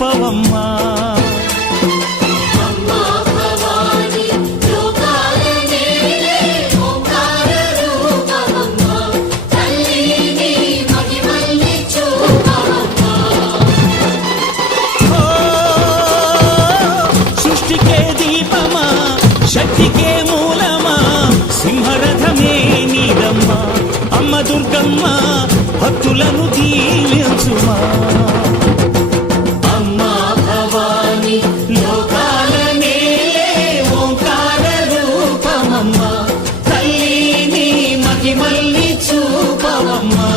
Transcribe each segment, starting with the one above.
చూపవమ్మా. శక్తికే మూలమా సింహరథమే నీదమ్మా అమ్మ దుర్గమ్మ భక్తులను దీవించుమా. అమ్మా భవాని లోకాల నేలే ఓంకార రూపమమ్మా తల్లిని మహిమల్ని చూపవమ్మా.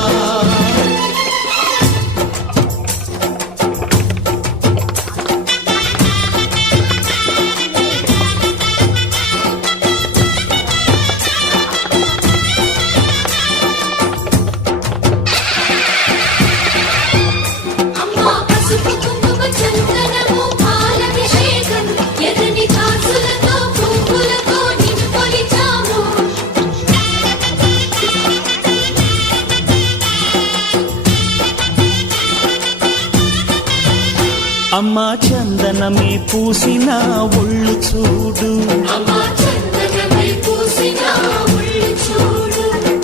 అమ్మా చందనమే పూసిన ఒళ్ళు చూడు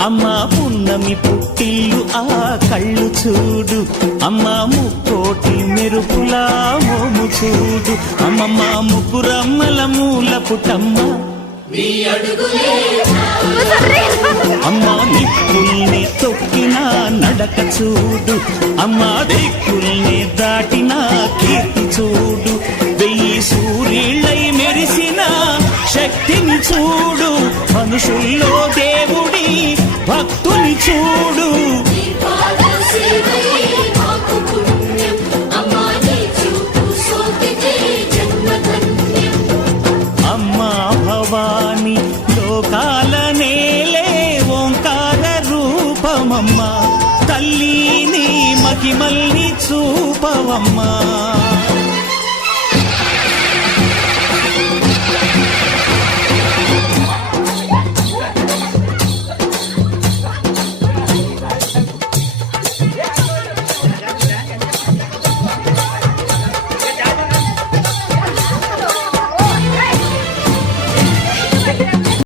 అమ్మా పున్నమి పుట్టిల్లు ఆ కళ్ళు చూడు అమ్మా ముక్కోటి మెరుపులా మోము చూడు అమ్మమ్మ ముగ్గురమ్మల మూల పుటమ్మ అమ్మా నిప్పుల్ని తొక్కిన నడక చూడు అమ్మా దిక్కుల్ని దాటిన కీర్తి చూడు 1000 సూర్యుళ్ళై మెరిసిన శక్తిని చూడు మనుషుల్లో దేవుడి భక్తుని చూడు. అమ్మా భవాని లోకాల నేలే ఓంకార రూపమమ్మా తల్లిని మహిమల్ని చూపవమ్మా.